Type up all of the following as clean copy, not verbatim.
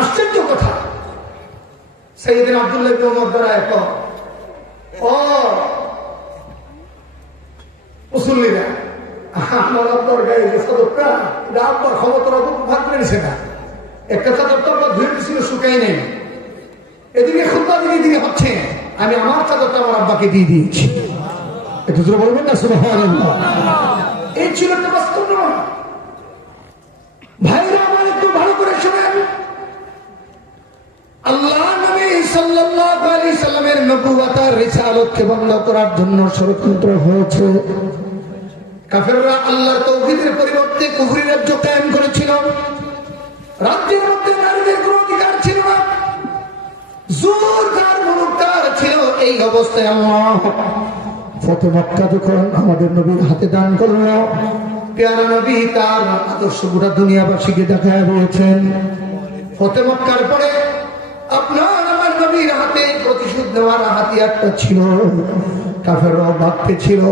আশ্চর্য কথা, সাইয়েদনা আব্দুল্লাহ ইবনে ওমর দ্বারা এক ও মুসল্লিরা, আমার আপনার গায়ে যে চাদরটা, এটা আপনার ক্ষমতার ভাগ মেরেছে না। একটা চাদর তো আপনার ধুয়ে দিয়েছিল, শুকাই নেই, এদিকে খুতবা দিকে দিকে হচ্ছে, আমি আমার চাদরটা আমার আব্বাকে দিয়ে দিয়েছি। একটু জোরে বলবেন না সুবহানাল্লাহ। এই ছিল একটা বাস্তব। ভাইরা আমার একটু ভালো করে শোনেন, আল্লাহ নবী সাল্লাল্লাহু আলাইহি সাল্লামের নবুয়ত আর রিসালাতকে বন্ধ করার জন্য ষড়যন্ত্র হয়েছে। কাফেররা আল্লাহর তাওহীদের পরিবর্তে কুফরি রাজ্য কায়েম করেছিল। রাজ্যের মধ্যে নারীদের কোনো অধিকার ছিল না, জোরদার মুলুকদার ছিল। এই অবস্থায় আল্লাহ ফতে মক্কা যখন আমাদের নবীর হাতে দান করল, প্যারা নবী তার আদর্শ গোটা দুনিয়াবাসীকে দেখায় রয়েছেন। ফতে মক্কার পরে আপনার আমার নবীর হাতে প্রতিশোধ নেওয়ার হাতিয়ারটা ছিল। কাফেররাও ভাবতে ছিল,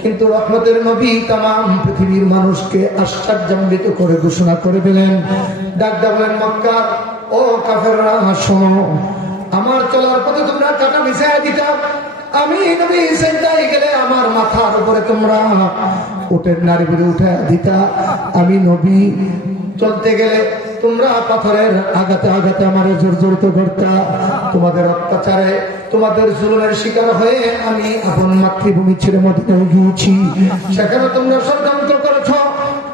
কিন্তু রহমতের নবী তামাম পৃথিবীর মানুষকে আশ্চর্যান্বিত করে ঘোষণা করে দিলেন, ডাক বলেন মক্কা ও কাফেররা শোনো, আমার চলার পথে তোমরা কাটা মিশাই দিতা, আমি নবী সেজদায় গেলে আমার মাথার উপরে তোমরা উটের নাড়ি বেড়ে উঠে দিতা, আমি নবী চলতে গেলে তোমরা পাথরের আঘাতে আঘাতে আমার জর্জরিত করতা। তোমাদের অত্যাচারে তোমাদের জুলুমের শিকার হয়ে আমি আপন মাতৃভূমি ছেড়ে মদিনায় গিয়েছি, সেখানে তোমরা ষড়যন্ত্র করেছ।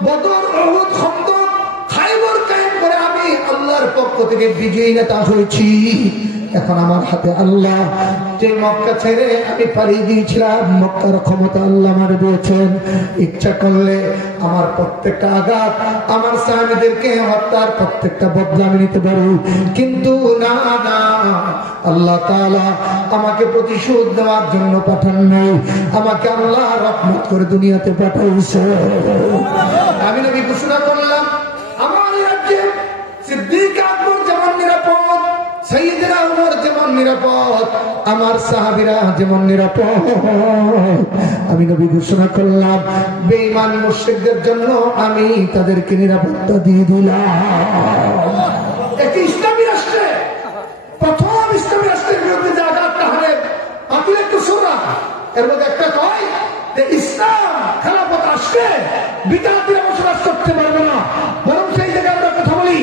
বদর, উহুদ, খন্দক, খায়বর কায়েম করে আমি আল্লাহর পক্ষ থেকে বিজয়ী নেতা হয়েছি। এখন আমার হাতে আল্লাহ, যে মক্কা ছেড়ে আমি পালিয়ে গিয়েছিলাম, মক্কার ক্ষমতা আল্লাহ আমার দিয়েছেন। ইচ্ছা করলে আমার প্রত্যেকটা আঘাত, আমার সাহাবীদেরকে হত্যার প্রত্যেকটা বদলা আমি নিতে পারি, কিন্তু না না, আল্লাহ তাআলা আমাকে প্রতিশোধ দেওয়ার জন্য পাঠান নাই, আমাকে আল্লাহ রহমত করে দুনিয়াতে পাঠাইছে। আমি নবী ঘোষণা করলাম, আমার রাজ্যে সিদ্দিক আকবর যেমন নিরাপদ, সাইয়েদনা উমর যেমন নিরাপদ, আমার সাহাবীরা যেমন নিরাপদ, আমি নবী ঘোষণা করলাম বেঈমান মুশরিকদের জন্য আমি তাদেরকে নিরাপত্তা দিয়ে দিলাম। একটি ইসলামী রাষ্ট্রে, প্রথম ইসলামী রাষ্ট্রের বিরুদ্ধে যে আঘাতটা হবে, আকিলে একটু শোনা, এর মধ্যে একটা কয় যে ইসলাম খেলাফত আসলে বিদাতীরা বসবাস করতে পারবে না, বরং সেই জায়গায় আমরা কথা বলি,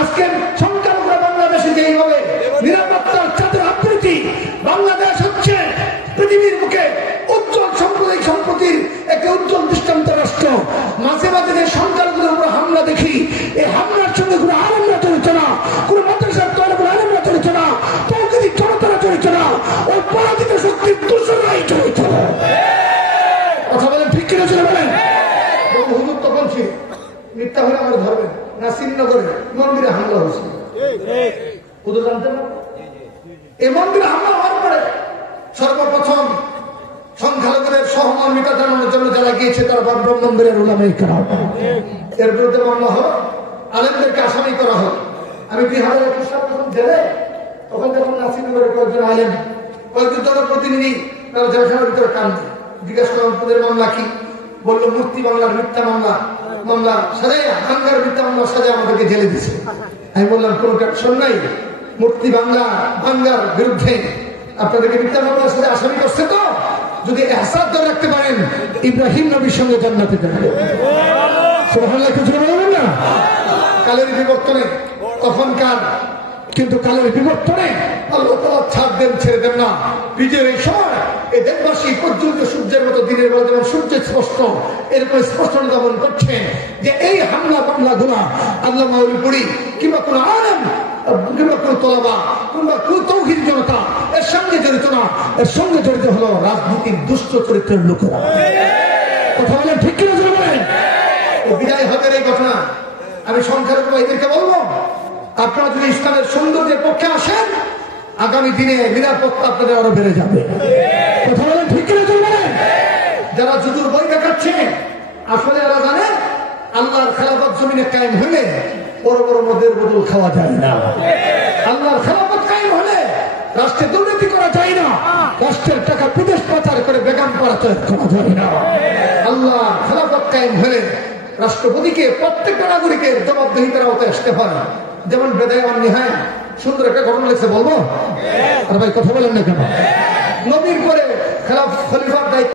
আজকে সংখ্যালঘুরা বাংলাদেশে যেইভাবে নিরাপত্তার চাদর আবৃত্তি, বাংলাদেশ হচ্ছে পৃথিবীর বুকে উজ্জ্বল সাম্প্রদায়িক সম্পত্তির একটি উজ্জ্বল দৃষ্টান্ত রাষ্ট্র। মাঝে মাঝে যে সংখ্যালঘুদের উপর হামলা দেখি, এই হামলার সঙ্গে কোনো আলেমরা জড়িত না, কোনো মাদ্রাসার তরফের আলেমরা জড়িত না, তৌহিদি জনতারা জড়িত না, ওই পরাজিত শক্তির দূষণরাই জড়িত। কথা বলেন ঠিক কিনা? চলে বলেন। হুজুর তখন ছিল মিথ্যা হলে আমার ধরবেন না, শ্রীনগরে মন্দিরে হামলা হয়েছিল, হুজুর জানতেন না? এই মন্দিরে হামলা হওয়ার পরে সর্বপ্রথম সংখ্যালঘুদের সহমত মেটানোর জন্য যারা গিয়েছে তারা ব্রহ্মমন্দিরের উলামায়ে কেরাম, এর বিরুদ্ধে মামলা হল, আলেমদেরকে আসামি করা হল। আমি 2021 সালে যখন জেলে, তখন যখন নাসিরনগরের কয়েকজন আলেম, কয়েকজন জনপ্রতিনিধি তারা জেলখানার ভিতরে কান্দে, জিজ্ঞাসা করলাম তোদের মামলা কি? বললো মুক্তি বাংলার মিথ্যা মামলা সাজায়, হাঙ্গার মিথ্যা মামলা সাজায় আমাদেরকে জেলে দিছে। আমি বললাম কোনো টেনশন নাই, মুক্তি বাংলার বিরুদ্ধে আপনাদেরকে মিথ্যা মামলা সাথে আসামি করছে, তো যদি এহসাস ধরে রাখতে পারেন ইব্রাহিম নবীর সঙ্গে জান্নাতে যাবে। সুবহানাল্লাহ, কিছু বলবেন না? কালের বিবর্তনে তখনকার, কিন্তু কালের বিবর্তনে আল্লাহ তাআলা ছাড় দেন, ছেড়ে দেন না। বিজয়ের এই সময় এই দেশবাসী পর্যন্ত সূর্যের মতো দিনের বেলা যেমন সূর্য স্পষ্ট, এরকম স্পষ্ট অনুধাবন করছেন যে এই হামলা মামলাগুলা আল্লাহ মাওলাপুরি কিংবা কোন আলেম কিংবা কোন তলাবা কিংবা কোন তৌহিদ জনতা এর সঙ্গে জড়িত না, এর সঙ্গে জড়িত হলো রাজনীতির দুষ্ট চরিত্রের লোকেরা। কথা বলেন ঠিক কিনা? বলেন। বিদায় হজের এই ঘটনা আমি সংখ্যালঘু ভাইদেরকে বলবো, আপনারা যদি ইসলামের সৌন্দর্যের পক্ষে আসেন, আগামী দিনে নিরাপত্তা আপনাদের আরো বেড়ে যাবে। কথা বলেন ঠিক কিনা? বলেন। যারা জুজুর বই দেখাচ্ছে, আসলে এরা জানে আল্লাহর খেলাফত জমিনে কায়েম হলে বড় বড় মদের বোতল খাওয়া যায় না। আল্লাহর খেলাফত কায়েম হলে রাষ্ট্রে দুর্নীতি করা যায় না, রাষ্ট্রের টাকা বিদেশ পাচার করে বেগাম পাচার করা যায় না। আল্লাহ খেলাফত কায়েম হলে রাষ্ট্রপতিকে প্রত্যেকটা নাগরিকের জবাবদিহিতার আওতায় আসতে হয়। যেমন বেদায় আমার নিহায় সুন্দর একটা ঘটনা লিখছে, বলবো? আর ভাই কথা বলেন না কেন? নবীর পরে খলিফার দায়িত্ব